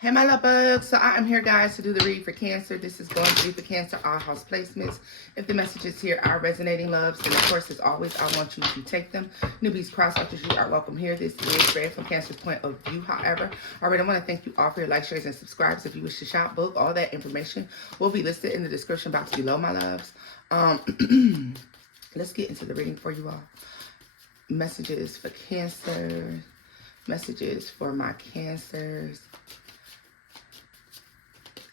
Hey my love bugs, so I am here guys to do the read for Cancer. This is going to be for Cancer, all house placements. If the messages here are resonating loves, then of course as always I want you to take them. Newbies, crosswatchers, you are welcome here. This is read from Cancer's point of view. However, already I want to thank you all for your likes, shares, and subscribes. If you wish to shop, book, all that information will be listed in the description box below, my loves. Let's get into the reading for you all. Messages for Cancer, messages for my Cancers.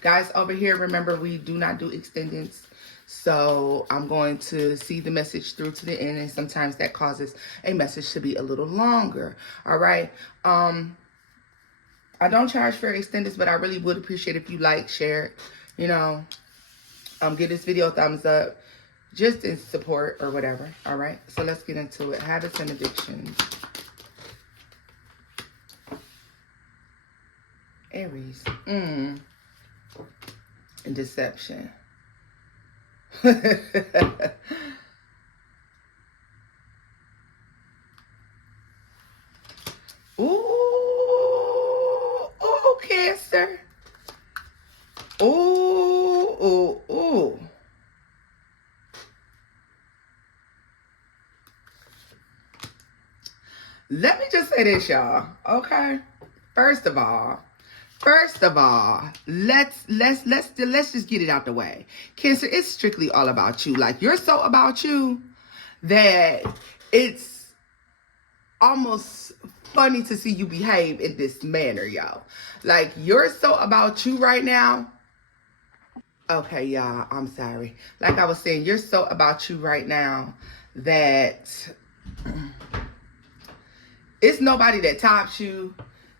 Guys, over here, remember, we do not do extendings. So I'm going to see the message through to the end, and sometimes that causes a message to be a little longer. All right. I don't charge for extenders, but I really would appreciate if you like, share, you know, give this video a thumbs up, just in support or whatever. All right. So let's get into it. Habits and addictions. Aries. And deception. Ooh, Cancer. Ooh. Let me just say this, y'all. Okay. First of all, let's just get it out the way. Cancer, it's strictly all about you. Like, you're so about you that it's almost funny to see you behave in this manner, yo. Like, you're so about you right now. Okay, y'all, I'm sorry. Like I was saying, you're so about you right now that it's nobody that tops you.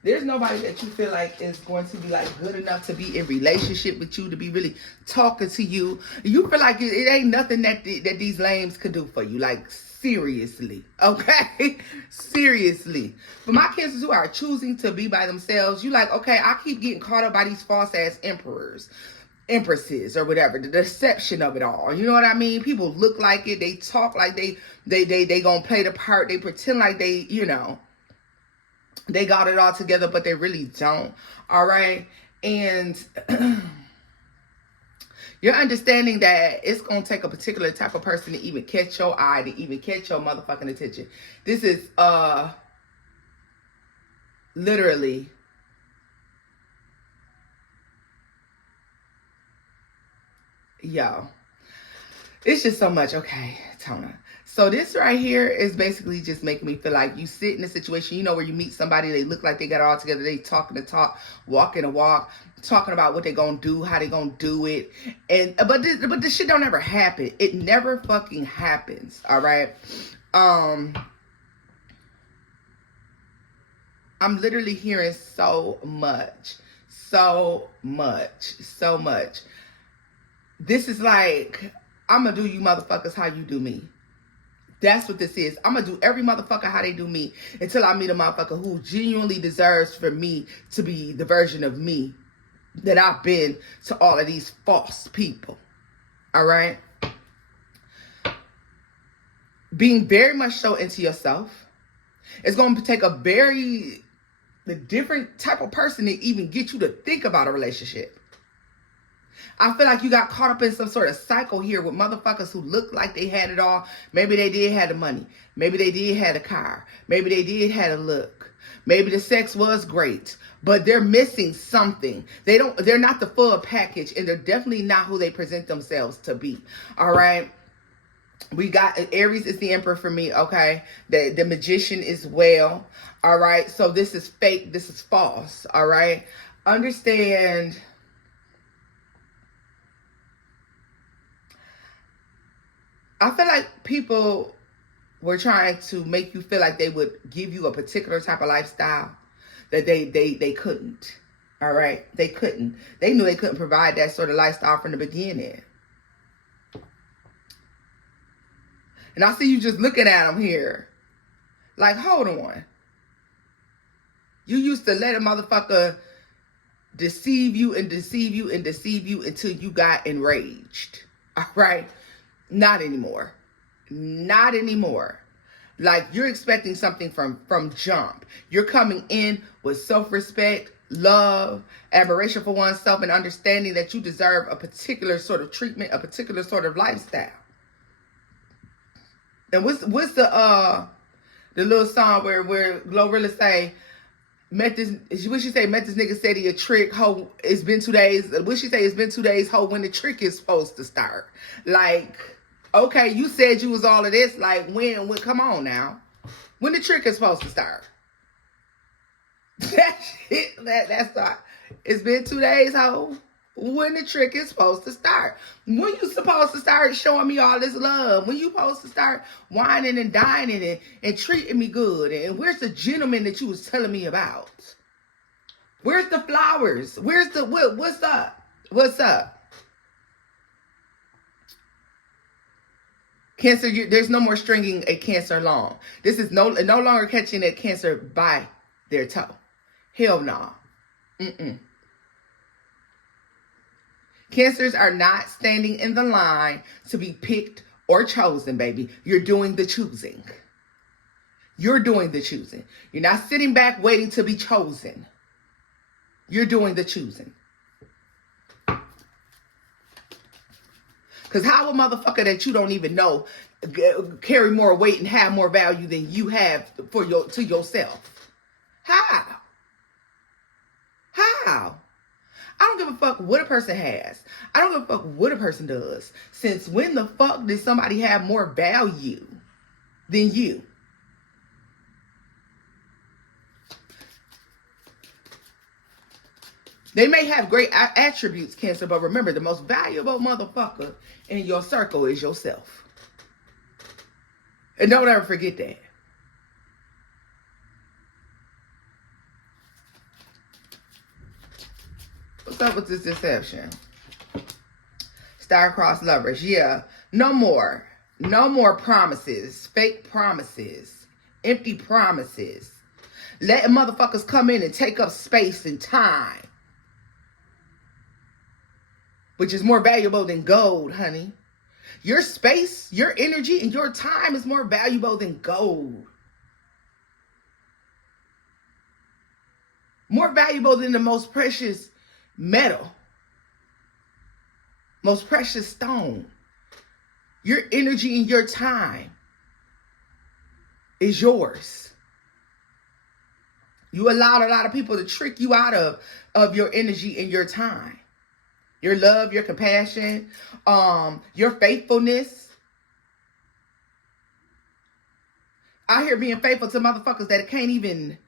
There's nobody that you feel like is going to be like good enough to be in relationship with you, to be really talking to you. You feel like it ain't nothing that these lames could do for you. Like, seriously, okay? Seriously. For my Cancers who are choosing to be by themselves, you like, okay, I keep getting caught up by these false ass empresses or whatever, the deception of it all. You know what I mean? People look like it, they talk like they gonna play the part, they pretend like they, you know, they got it all together, but they really don't. All right. And you're understanding that it's going to take a particular type of person to even catch your eye, to even catch your motherfucking attention. This is literally yo. It's just so much. Okay, Tona. So this right here is basically just making me feel like you sit in a situation, you know, where you meet somebody, they look like they got it all together, they talking the talk, walking the walk, talking about what they gonna do, how they gonna do it, and but this shit don't ever happen. It never fucking happens. All right. I'm literally hearing so much. This is like, I'm gonna do you motherfuckers how you do me. That's what this is. I'm going to do every motherfucker how they do me until I meet a motherfucker who genuinely deserves for me to be the version of me that I've been to all of these false people. All right? Being very much so into yourself. It's going to take the different type of person to even get you to think about a relationship. I feel like you got caught up in some sort of cycle here with motherfuckers who look like they had it all. Maybe they did have the money. Maybe they did have a car. Maybe they did have a look. Maybe the sex was great, but they're missing something. They're not the full package, and they're definitely not who they present themselves to be. All right. We got Aries is the Emperor for me. Okay. The Magician as well. All right. So this is fake. This is false. All right. Understand. I feel like people were trying to make you feel like they would give you a particular type of lifestyle that they couldn't. All right. They couldn't. They knew they couldn't provide that sort of lifestyle from the beginning. And I see you just looking at them here. Like, hold on. You used to let a motherfucker deceive you and deceive you and deceive you until you got enraged. All right. Not anymore. Not anymore. Like you're expecting something from jump. You're coming in with self-respect, love, admiration for oneself, and understanding that you deserve a particular sort of treatment, a particular sort of lifestyle. And what's the little song where Glorilla say, met this nigga said he a trick, ho, it's been 2 days. What she say, it's been 2 days, ho, when the trick is supposed to start. Like, okay, you said you was all of this, like when come on now. When the trick is supposed to start. That's not, it's been 2 days, ho. When the trick is supposed to start. When you supposed to start showing me all this love? When you supposed to start whining and dining and treating me good? And where's the gentleman that you was telling me about? Where's the flowers? Where's the, what's up? What's up? Cancer, there's no more stringing a Cancer along. This is no longer catching a Cancer by their toe. Hell no. Cancers are not standing in the line to be picked or chosen, baby. You're doing the choosing. You're doing the choosing. You're not sitting back waiting to be chosen. You're doing the choosing. Because how a motherfucker that you don't even know carry more weight and have more value than you have to yourself? How? How? I don't give a fuck what a person has. I don't give a fuck what a person does. Since when the fuck did somebody have more value than you? They may have great attributes, Cancer, but remember, the most valuable motherfucker in your circle is yourself. And don't ever forget that. What's up with this deception? Star-crossed lovers. Yeah. No more. No more promises. Fake promises. Empty promises. Letting motherfuckers come in and take up space and time. Which is more valuable than gold, honey. Your space, your energy, and your time is more valuable than gold. More valuable than the most precious metal. Most precious stone. Your energy and your time is yours. You allowed a lot of people to trick you out of your energy and your time. Your love, your compassion, your faithfulness. Out here being faithful to motherfuckers that can't even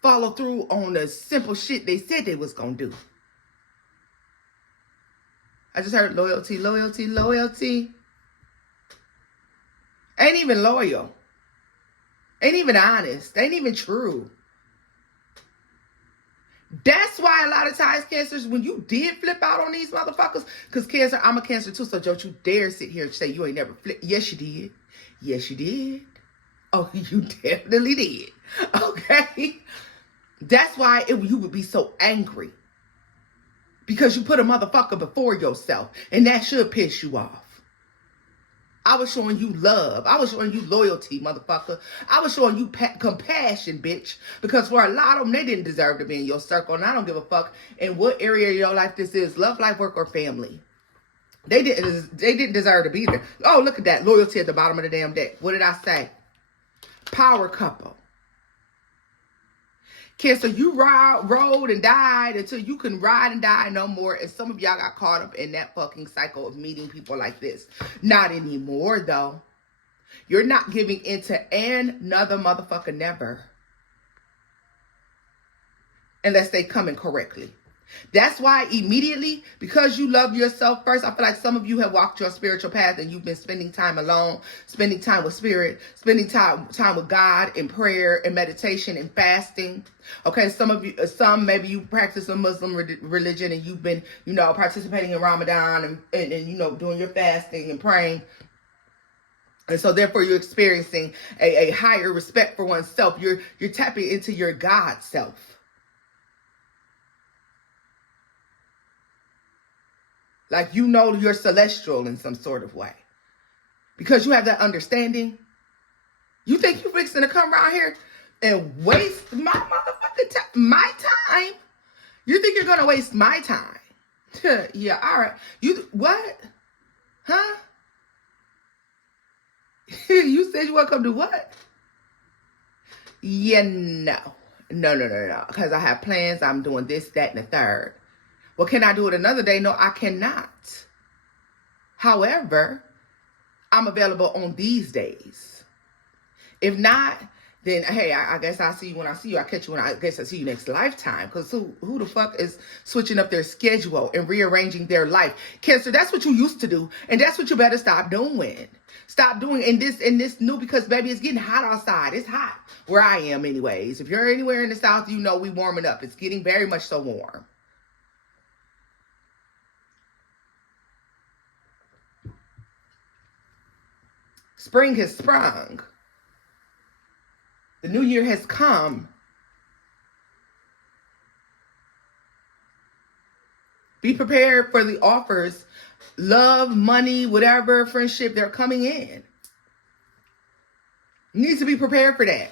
follow through on the simple shit they said they was gonna do. I just heard loyalty, loyalty, loyalty. Ain't even loyal. Ain't even honest. Ain't even true. That's why a lot of times, Cancers, when you did flip out on these motherfuckers, because Cancer, I'm a Cancer too, so don't you dare sit here and say you ain't never flipped. Yes, you did. Yes, you did. Oh, you definitely did. Okay? That's why you would be so angry. Because you put a motherfucker before yourself, and that should piss you off. I was showing you love. I was showing you loyalty, motherfucker. I was showing you compassion, bitch. Because for a lot of them, they didn't deserve to be in your circle. And I don't give a fuck in what area of your life this is. Love, life, work, or family. They didn't deserve to be there. Oh, look at that. Loyalty at the bottom of the damn deck. What did I say? Power couple. Cancer, you rode and died until you couldn't ride and die no more. And some of y'all got caught up in that fucking cycle of meeting people like this. Not anymore, though. You're not giving into another motherfucker never. Unless they come in correctly. That's why immediately, because you love yourself first, I feel like some of you have walked your spiritual path and you've been spending time alone, spending time with spirit, spending time with God in prayer and meditation and fasting. Okay, some maybe you practice a Muslim religion and you've been, participating in Ramadan and doing your fasting and praying. And so therefore you're experiencing a higher respect for oneself. You're tapping into your God self. Like you're celestial in some sort of way. Because you have that understanding. You think you fixing to come around here and waste my motherfucking time? My time? You think you're going to waste my time? Yeah, all right. You, what? Huh? You said you want to come do what? Yeah, no. No. Because I have plans. I'm doing this, that, and the third. Well, can I do it another day? No, I cannot. However, I'm available on these days. If not, then, hey, I guess I'll see you when I see you. I'll catch you when I guess I'll see you next lifetime. Because who the fuck is switching up their schedule and rearranging their life? Cancer, that's what you used to do. And that's what you better stop doing. Stop doing in this new, because, baby, it's getting hot outside. It's hot where I am anyways. If you're anywhere in the South, you know we warming up. It's getting very much so warm. Spring has sprung. The new year has come. Be prepared for the offers. Love, money, whatever, friendship, they're coming in. You need to be prepared for that.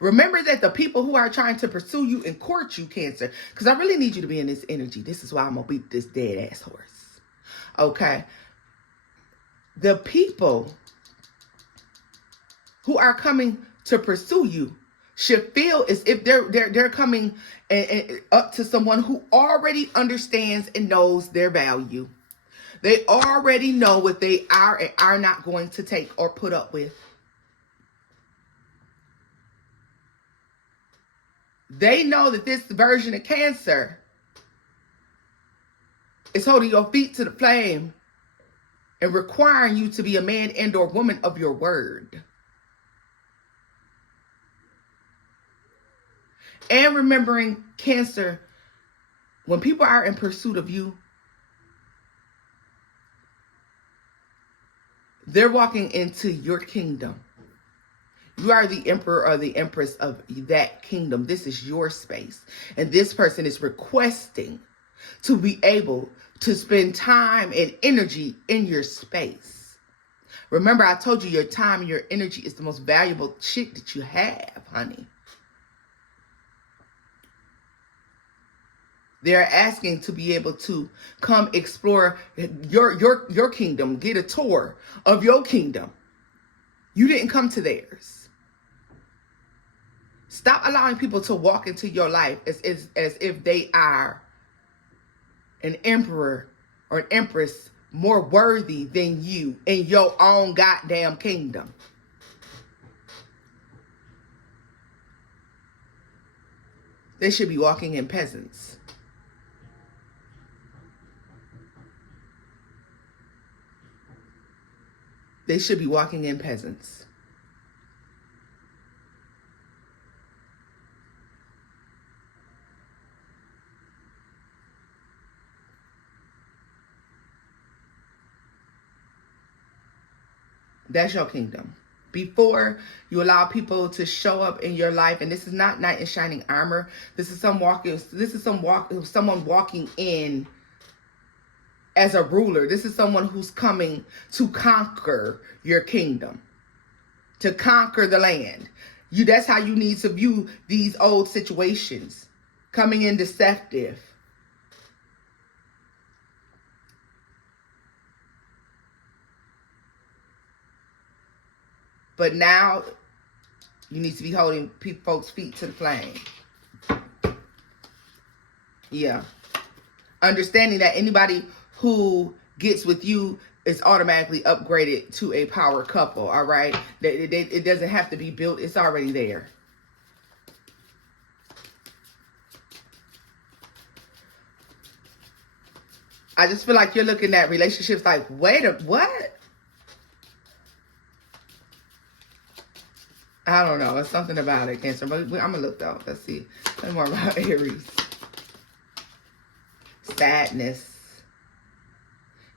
Remember that the people who are trying to pursue you and court you, Cancer, because I really need you to be in this energy. This is why I'm going to beat this dead ass horse. Okay. The people who are coming to pursue you should feel as if they're coming up to someone who already understands and knows their value. They already know what they are and are not going to take or put up with. They know that this version of Cancer is holding your feet to the flame and requiring you to be a man and or woman of your word. And remembering, Cancer, when people are in pursuit of you, they're walking into your kingdom. You are the emperor or the empress of that kingdom. This is your space. And this person is requesting to be able to spend time and energy in your space. Remember, I told you your time and your energy is the most valuable shit that you have, honey. They're asking to be able to come explore your kingdom, get a tour of your kingdom. You didn't come to theirs. Stop allowing people to walk into your life as if they are an emperor or an empress more worthy than you in your own goddamn kingdom. They should be walking in peasants. They should be walking in peasants. That's your kingdom. Before you allow people to show up in your life, and this is not knight in shining armor. This is someone walking in as a ruler. This is someone who's coming to conquer your kingdom, to conquer the land. That's how you need to view these old situations. Coming in deceptive. But now you need to be holding folks' feet to the flame. Yeah. Understanding that anybody who gets with you is automatically upgraded to a power couple, all right? It doesn't have to be built. It's already there. I just feel like you're looking at relationships like, wait a, what? I don't know. It's something about it, Cancer. But I'm going to look, though. Let's see. Tell me more about Aries. Sadness.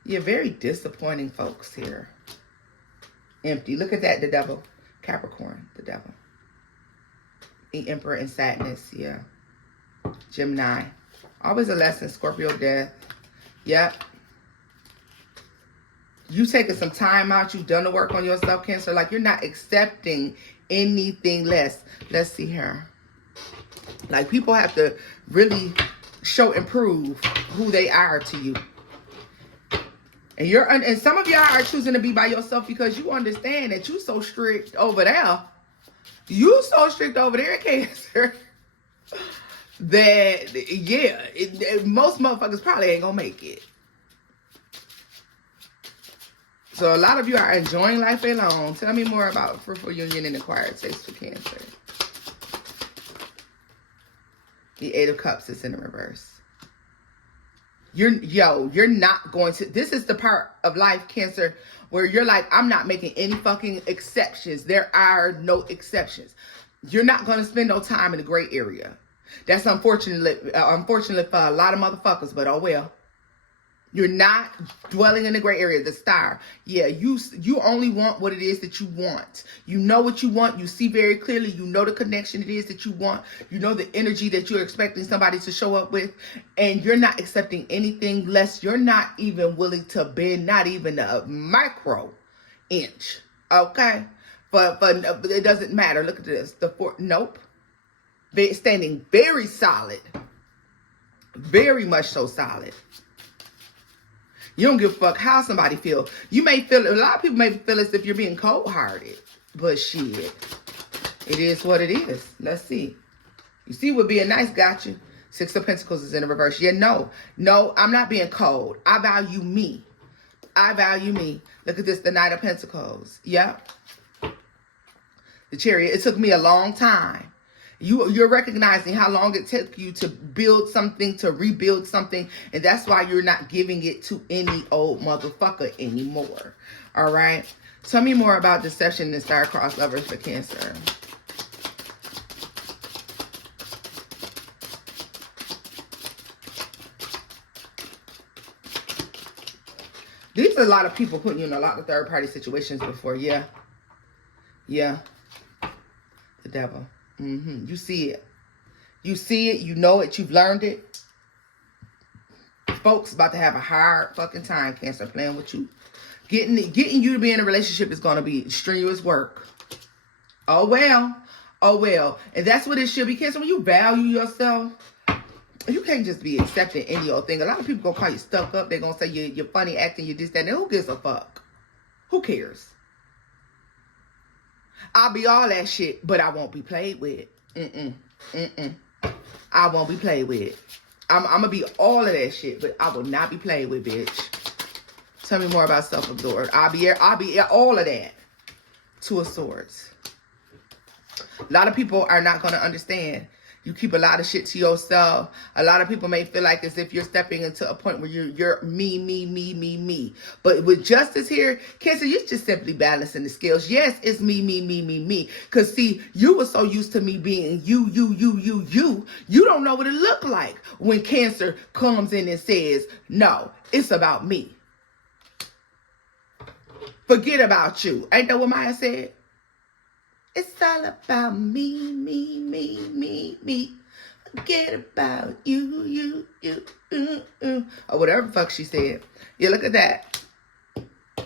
You're very disappointing folks here. Empty. Look at that. The devil. Capricorn. The devil. The Emperor and sadness. Yeah. Gemini. Always a lesson, Scorpio death. Yep. You taking some time out. You've done the work on yourself, Cancer. Like, you're not accepting anything less. Let's see here. Like, people have to really show and prove who they are to you. And some of y'all are choosing to be by yourself because you understand that you so strict over there. You so strict over there, Cancer. That, yeah, most motherfuckers probably ain't gonna make it. So a lot of you are enjoying life alone. Tell me more about fruitful union and acquired taste for Cancer. The Eight of Cups is in the reverse. You're not going to, this is the part of life, Cancer, where you're like, I'm not making any fucking exceptions. There are no exceptions. You're not going to spend no time in the gray area. That's unfortunate for a lot of motherfuckers, but oh well. You're not dwelling in the gray area, the star. Yeah, you only want what it is that you want. You know what you want. You see very clearly. You know the connection it is that you want. You know the energy that you're expecting somebody to show up with. And you're not accepting anything less. You're not even willing to bend, not even a micro inch. Okay? But it doesn't matter. Look at this. Nope. They're standing very solid. Very much so solid. You don't give a fuck how somebody feel. You may feel, a lot of people may feel as if you're being cold-hearted. But shit, it is what it is. Let's see. You see what being nice got you? Six of Pentacles is in the reverse. Yeah, no, I'm not being cold. I value me. I value me. Look at this, the Knight of Pentacles. Yep. The Chariot. It took me a long time. You're recognizing how long it took you to build something, to rebuild something. And that's why you're not giving it to any old motherfucker anymore. All right. Tell me more about deception and star-crossed lovers for Cancer. These are a lot of people putting you in a lot of third-party situations before. Yeah. Yeah. The devil. You see it. You see it. You know it. You've learned it. Folks about to have a hard fucking time, Cancer, playing with you. Getting you to be in a relationship is going to be strenuous work. Oh, well. Oh, well. And that's what it should be, Cancer. When you value yourself, you can't just be accepting any old thing. A lot of people going to call you stuck up. They're going to say you're funny acting, you're this, that, and who gives a fuck? Who cares? I'll be all that shit, but I won't be played with. I won't be played with. I'm going to be all of that shit, but I will not be played with, bitch. Tell me more about self-absorbed. I'll be all of that. Two of Swords. A lot of people are not going to understand. You keep a lot of shit to yourself. A lot of people may feel like as if you're stepping into a point where you're me. But with justice here, Cancer, you're just simply balancing the scales. Yes, it's me. Because see, you were so used to me being you. You don't know what it looked like when Cancer comes in and says, no, it's about me. Forget about you. Ain't that what Maya said? It's all about me. Forget about you. Or whatever the fuck she said. Yeah, look at that.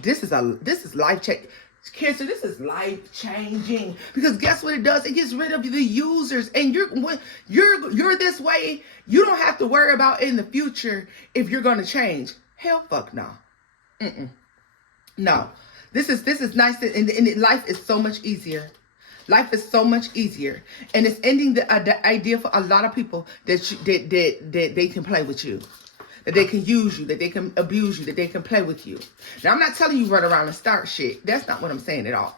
This is life change. Cancer, this is life changing. Because guess what it does? It gets rid of the users. And you're this way. You don't have to worry about in the future if you're gonna change. Hell fuck no. No. This is nice, and life is so much easier. Life is so much easier, and it's ending the idea for a lot of people that they can play with you, that they can use you, that they can abuse you, that they can play with you. Now, I'm not telling you run around and start shit. That's not what I'm saying at all.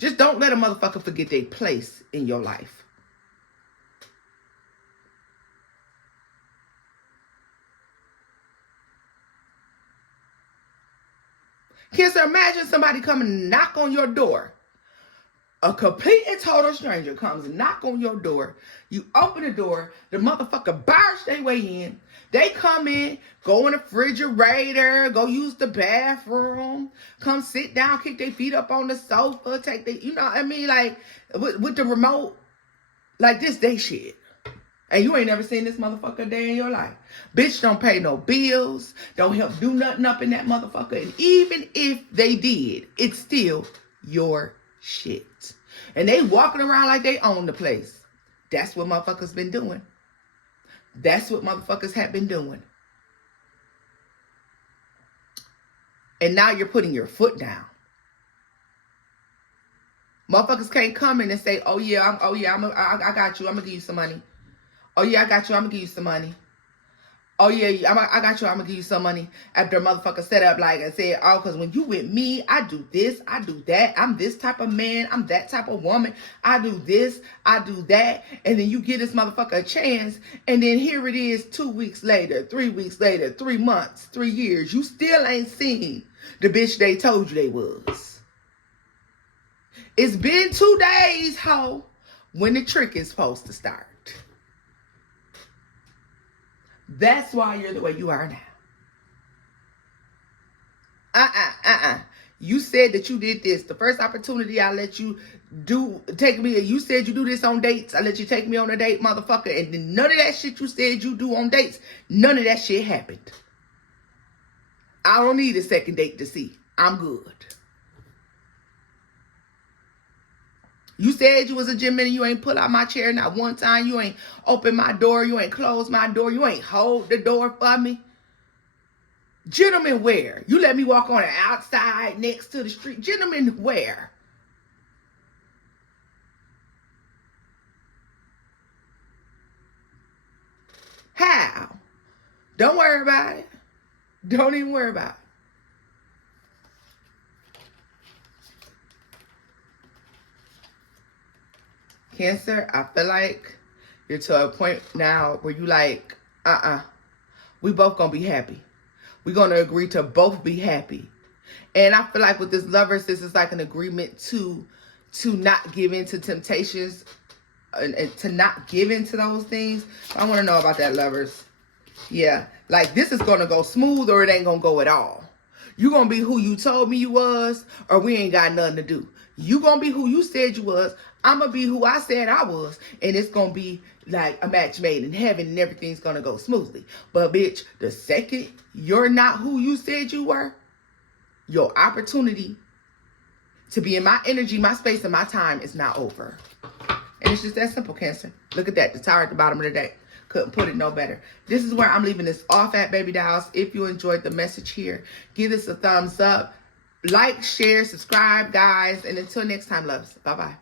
Just don't let a motherfucker forget their place in your life. Cancer, imagine somebody coming and knock on your door. A complete and total stranger comes and knock on your door. You open the door. The motherfucker barge their way in. They come in, go in the refrigerator, go use the bathroom, come sit down, kick their feet up on the sofa, take the, you know what I mean? Like, with the remote. Like this they shit. And you ain't never seen this motherfucker a day in your life. Bitch don't pay no bills. Don't help do nothing up in that motherfucker. And even if they did, it's still your shit. And they walking around like they own the place. That's what motherfuckers been doing. That's what motherfuckers have been doing. And now you're putting your foot down. Motherfuckers can't come in and say, I got you. I'm gonna give you some money. Oh yeah, I got you. I'm gonna give you some money. Oh yeah, I got you. I'm gonna give you some money. After a motherfucker set up like and said, oh, because when you with me, I do this, I do that. I'm this type of man. I'm that type of woman. I do this, I do that. And then you give this motherfucker a chance. And then here it is 2 weeks later, 3 weeks later, 3 months, 3 years. You still ain't seen the bitch they told you they was. It's been 2 days, ho, when the trick is supposed to start. That's why you're the way you are now. You said that you did this. The first opportunity I let you take me. You said you do this on dates. I let you take me on a date, motherfucker. And then none of that shit you said you do on dates, none of that shit happened. I don't need a second date to see. I'm good. You said you was a gentleman and you ain't pull out my chair not one time. You ain't open my door. You ain't close my door. You ain't hold the door for me. Gentlemen, where? You let me walk on the outside next to the street. Gentlemen, where? How? Don't worry about it. Don't even worry about it. Cancer, I feel like you're to a point now where you like, we both gonna be happy. We're gonna agree to both be happy. And I feel like with this lovers, this is like an agreement to not give in to temptations and to not give in to those things. I want to know about that, lovers. Yeah, like this is gonna go smooth or it ain't gonna go at all. You gonna be who you told me you was, or we ain't got nothing to do. You gonna be who you said you was. I'm gonna be who I said I was. And it's gonna be like a match made in heaven and everything's gonna go smoothly. But bitch, the second you're not who you said you were, your opportunity to be in my energy, my space, and my time is now over. And it's just that simple, Cancer. Look at that, the tower at the bottom of the deck. Couldn't put it no better. This is where I'm leaving this off at, baby dolls. If you enjoyed the message here, give this a thumbs up. Like, share, subscribe, guys. And until next time, loves. Bye-bye.